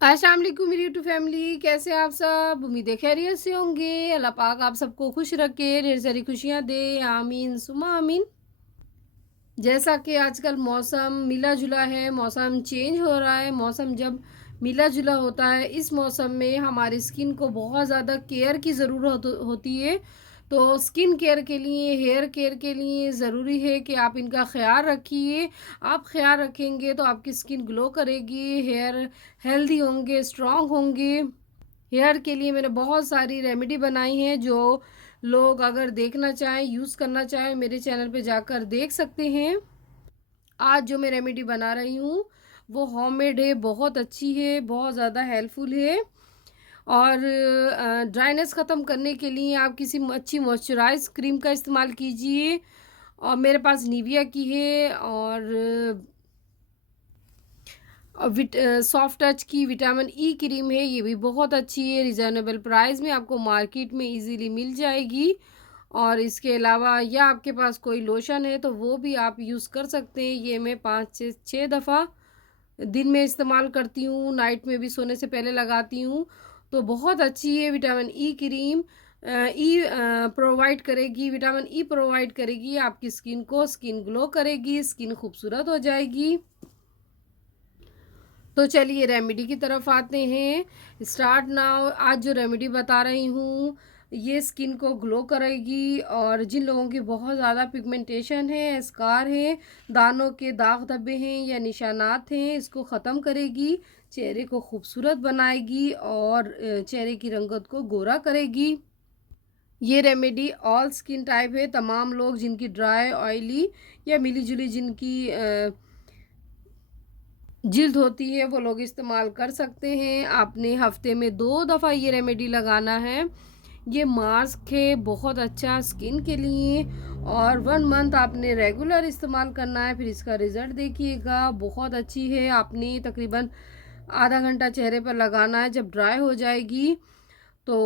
अस्सलाम वालेकुम मेरी यूट्यूब फैमिली, कैसे हैं आप सब? उम्मीद है खैरियत से होंगे। अल्लाह पाक आप सबको खुश रखे, ढेर सारी खुशियाँ दे, आमीन सुम्मा आमीन। जैसा कि आजकल मौसम मिला-जुला है, मौसम चेंज हो रहा है। मौसम जब मिला-जुला होता है, इस मौसम में हमारी स्किन को बहुत ज़्यादा केयर की ज़रूरत होती है। तो स्किन केयर के लिए, हेयर केयर के लिए ज़रूरी है कि आप इनका ख़्याल रखिए। आप ख़्याल रखेंगे तो आपकी स्किन ग्लो करेगी, हेयर हेल्दी होंगे, स्ट्रॉन्ग होंगे। हेयर के लिए मैंने बहुत सारी रेमेडी बनाई हैं, जो लोग अगर देखना चाहें, यूज़ करना चाहें, मेरे चैनल पे जाकर देख सकते हैं। आज जो मैं रेमेडी बना रही हूँ, वो होममेड है, बहुत अच्छी है, बहुत ज़्यादा हेल्पफुल है। और ड्राइनेस ख़त्म करने के लिए आप किसी अच्छी मॉइस्चराइज़ क्रीम का इस्तेमाल कीजिए। और मेरे पास निविया की है, और सॉफ्ट टच की विटामिन ई क्रीम है, ये भी बहुत अच्छी है, रिजनेबल प्राइस में आपको मार्केट में इजीली मिल जाएगी। और इसके अलावा या आपके पास कोई लोशन है तो वो भी आप यूज़ कर सकते हैं। ये मैं 5 से 6 दफ़ा दिन में इस्तेमाल करती हूँ, नाइट में भी सोने से पहले लगाती हूँ। तो बहुत अच्छी है विटामिन ई क्रीम। प्रोवाइड करेगी, विटामिन ई प्रोवाइड करेगी आपकी स्किन को, स्किन ग्लो करेगी, स्किन खूबसूरत हो जाएगी। तो चलिए रेमेडी की तरफ आते हैं। Start now. आज जो रेमेडी बता रही हूँ, ये स्किन को ग्लो करेगी। और जिन लोगों की बहुत ज़्यादा पिगमेंटेशन है, स्कार है, दानों के दाग धब्बे हैं या निशानात हैं, इसको ख़त्म करेगी, चेहरे को खूबसूरत बनाएगी और चेहरे की रंगत को गोरा करेगी। ये रेमेडी ऑल स्किन टाइप है, तमाम लोग जिनकी ड्राई, ऑयली या मिली जुली जिनकी जिल्द होती है, वो लोग इस्तेमाल कर सकते हैं। आपने हफ्ते में 2 दफ़ा ये रेमेडी लगाना है। ये मास्क है, बहुत अच्छा स्किन के लिए। और 1 मंथ आपने रेगुलर इस्तेमाल करना है, फिर इसका रिज़ल्ट देखिएगा, बहुत अच्छी है। आपने तकरीबन आधा घंटा चेहरे पर लगाना है। जब ड्राई हो जाएगी तो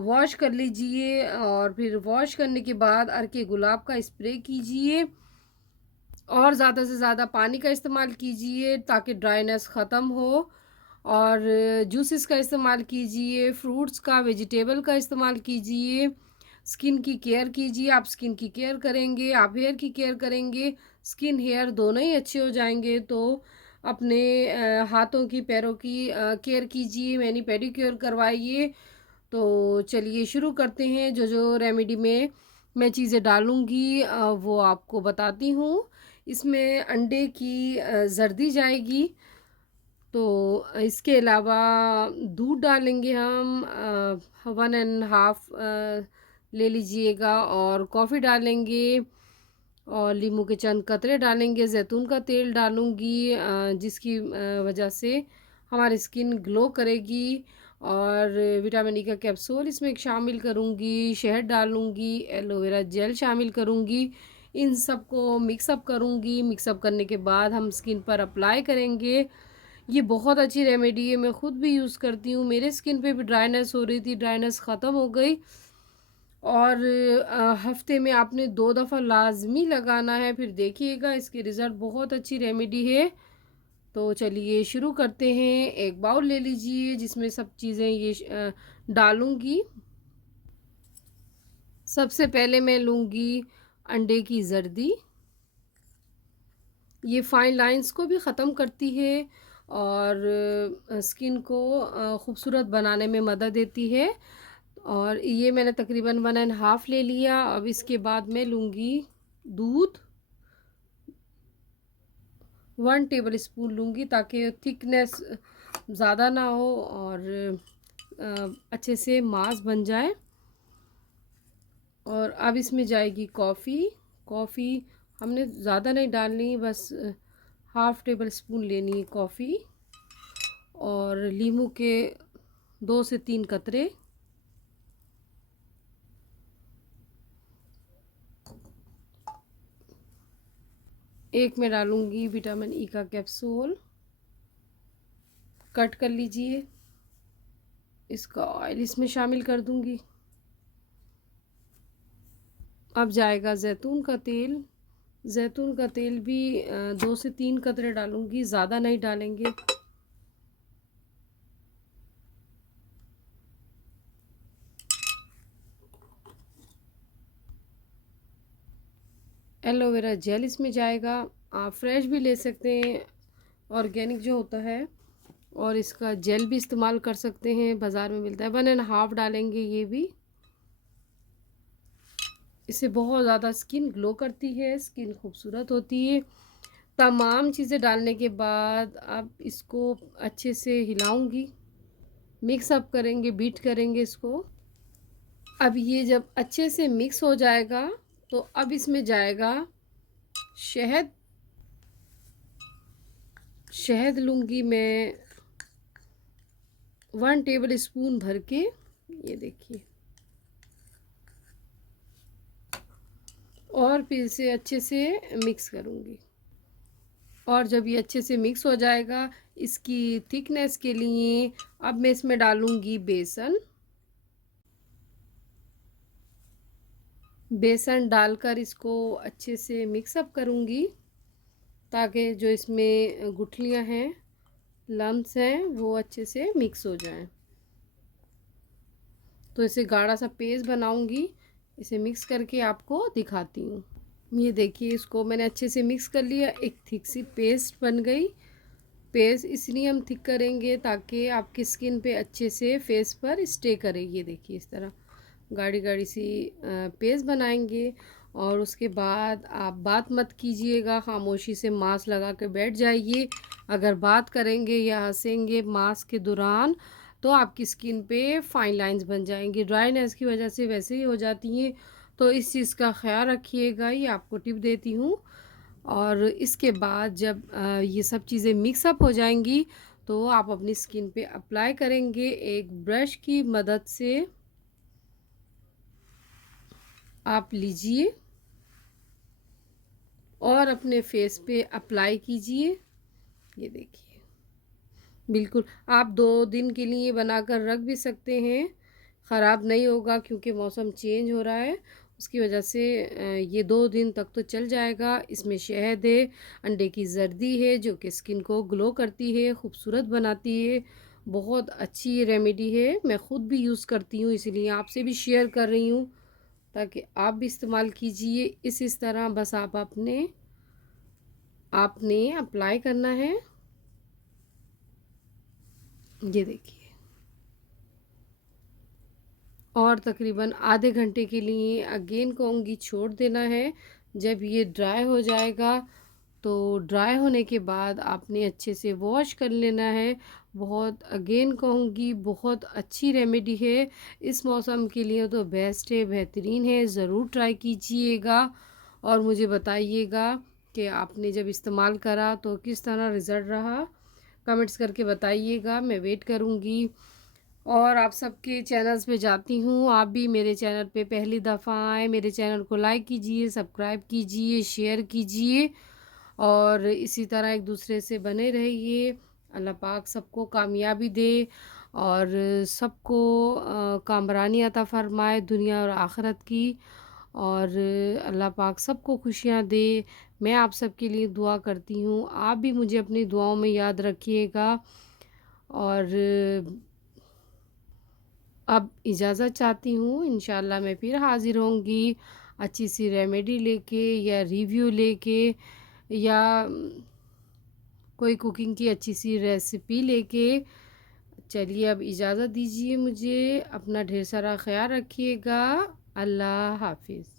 वॉश कर लीजिए, और फिर वॉश करने के बाद अर्के गुलाब का स्प्रे कीजिए और ज़्यादा से ज़्यादा पानी का इस्तेमाल कीजिए ताकि ड्राइनेस ख़त्म हो। और जूसेस का इस्तेमाल कीजिए, फ्रूट्स का, वेजिटेबल का इस्तेमाल कीजिए। स्किन की केयर कीजिए। आप स्किन की केयर करेंगे, आप हेयर की केयर करेंगे, स्किन हेयर दोनों ही अच्छे हो जाएंगे। तो अपने हाथों की, पैरों की केयर कीजिए, मैनी पेडिक्योर करवाइए। तो चलिए शुरू करते हैं। जो जो रेमेडी में मैं चीज़ें डालूँगी वो आपको बताती हूँ। इसमें अंडे की जर्दी जाएगी। तो इसके अलावा दूध डालेंगे हम 1.5 ले लीजिएगा, और कॉफ़ी डालेंगे, और नींबू के चंद कतरे डालेंगे, ज़ैतून का तेल डालूँगी जिसकी वजह से हमारी स्किन ग्लो करेगी। और विटामिन ई का कैप्सूल इसमें शामिल करूँगी, शहद डालूँगी, एलोवेरा जेल शामिल करूँगी। इन सबको मिक्सअप करूँगी। मिक्सअप करने के बाद हम स्किन पर अप्लाई करेंगे। ये बहुत अच्छी रेमेडी है, मैं ख़ुद भी यूज़ करती हूँ। मेरे स्किन पे भी ड्राइनेस हो रही थी, ड्राइनेस ख़त्म हो गई। और हफ्ते में आपने 2 दफ़ा लाज़मी लगाना है, फिर देखिएगा इसके रिज़ल्ट। बहुत अच्छी रेमेडी है। तो चलिए शुरू करते हैं। एक बाउल ले लीजिए जिसमें सब चीज़ें ये डालूँगी। सबसे पहले मैं लूँगी अंडे की जर्दी। ये फाइन लाइंस को भी ख़त्म करती है और स्किन को खूबसूरत बनाने में मदद देती है। और ये मैंने तकरीबन 1.5 ले लिया। अब इसके बाद मैं लूँगी दूध, 1 टेबल स्पून लूँगी ताकि थिकनेस ज़्यादा ना हो और अच्छे से मास बन जाए। और अब इसमें जाएगी कॉफ़ी। कॉफ़ी हमने ज़्यादा नहीं डालनी, बस 1/2 टेबल स्पून लेनी है कॉफ़ी। और नींबू के 2 से 3 कतरे। एक मैं डालूँगी विटामिन ई का कैप्सूल, कट कर लीजिए। इसका ऑयल इसमें शामिल कर दूँगी। अब जाएगा ज़ैतून का तेल। ज़ैतून का तेल भी 2 से 3 कतरे डालूँगी, ज़्यादा नहीं डालेंगे। एलोवेरा जेल इसमें जाएगा। आप फ्रेश भी ले सकते हैं, ऑर्गेनिक जो होता है, और इसका जेल भी इस्तेमाल कर सकते हैं, बाज़ार में मिलता है। 1.5 डालेंगे ये भी। इससे बहुत ज़्यादा स्किन ग्लो करती है, स्किन खूबसूरत होती है। तमाम चीज़ें डालने के बाद अब इसको अच्छे से हिलाऊंगी, मिक्स अप करेंगे, बीट करेंगे इसको। अब ये जब अच्छे से मिक्स हो जाएगा तो अब इसमें जाएगा शहद। शहद लूँगी मैं 1 टेबल स्पून भर के, ये देखिए। और फिर इसे अच्छे से मिक्स करूँगी। और जब ये अच्छे से मिक्स हो जाएगा, इसकी थिकनेस के लिए अब मैं इसमें डालूँगी बेसन। बेसन डालकर इसको अच्छे से मिक्स अप करूँगी, ताकि जो इसमें गुठलियाँ हैं, लम्स हैं, वो अच्छे से मिक्स हो जाएं। तो इसे गाढ़ा सा पेस्ट बनाऊँगी। इसे मिक्स करके आपको दिखाती हूँ। ये देखिए, इसको मैंने अच्छे से मिक्स कर लिया, एक थिक सी पेस्ट बन गई। पेस्ट इसलिए हम थिक करेंगे ताकि आपकी स्किन पे अच्छे से फेस पर स्टे करे। ये देखिए, इस तरह गाढ़ी गाढ़ी सी पेस्ट बनाएंगे। और उसके बाद आप बात मत कीजिएगा, खामोशी से मास्क लगा के बैठ जाइए। अगर बात करेंगे या हंसेंगे मास्क के दौरान तो आपकी स्किन पे फाइन लाइंस बन जाएंगी, ड्राइनेस की वजह से वैसे ही हो जाती हैं। तो इस चीज़ का ख्याल रखिएगा, ये आपको टिप देती हूँ। और इसके बाद जब ये सब चीज़ें मिक्सअप हो जाएंगी तो आप अपनी स्किन पे अप्लाई करेंगे एक ब्रश की मदद से। आप लीजिए और अपने फेस पे अप्लाई कीजिए। ये देखिए, बिल्कुल आप 2 दिन के लिए बनाकर रख भी सकते हैं, ख़राब नहीं होगा, क्योंकि मौसम चेंज हो रहा है उसकी वजह से। ये 2 दिन तक तो चल जाएगा। इसमें शहद है, अंडे की जर्दी है, जो कि स्किन को ग्लो करती है, खूबसूरत बनाती है। बहुत अच्छी रेमेडी है, मैं ख़ुद भी यूज़ करती हूँ, इसलिए आपसे भी शेयर कर रही हूँ ताकि आप भी इस्तेमाल कीजिए। इस तरह बस आप आपने अप्लाई करना है। ये देखिए, और तकरीबन आधे घंटे के लिए अगेन कहूँगी छोड़ देना है। जब ये ड्राई हो जाएगा तो ड्राई होने के बाद आपने अच्छे से वॉश कर लेना है। बहुत अगेन कहूँगी बहुत अच्छी रेमेडी है, इस मौसम के लिए तो बेस्ट है, बेहतरीन है। ज़रूर ट्राई कीजिएगा और मुझे बताइएगा कि आपने जब इस्तेमाल करा तो किस तरह रिज़ल्ट रहा। कमेंट्स करके बताइएगा, मैं वेट करूँगी। और आप सबके चैनल्स पे जाती हूँ, आप भी मेरे चैनल पे पहली दफ़ा आए, मेरे चैनल को लाइक कीजिए, सब्सक्राइब कीजिए, शेयर कीजिए और इसी तरह एक दूसरे से बने रहिए। अल्लाह पाक सबको कामयाबी दे और सबको कामरानी अता फ़रमाए दुनिया और आखिरत की। और अल्लाह पाक सबको खुशियाँ दे। मैं आप सबके लिए दुआ करती हूँ, आप भी मुझे अपनी दुआओं में याद रखिएगा। और अब इजाज़त चाहती हूँ, इंशाल्लाह मैं फिर हाज़िर होंगी अच्छी सी रेमेडी लेके या रिव्यू लेके या कोई कुकिंग की अच्छी सी रेसिपी लेके। चलिए अब इजाज़त दीजिए मुझे, अपना ढेर सारा ख्याल रखिएगा। अल्लाह हाफ़िज़।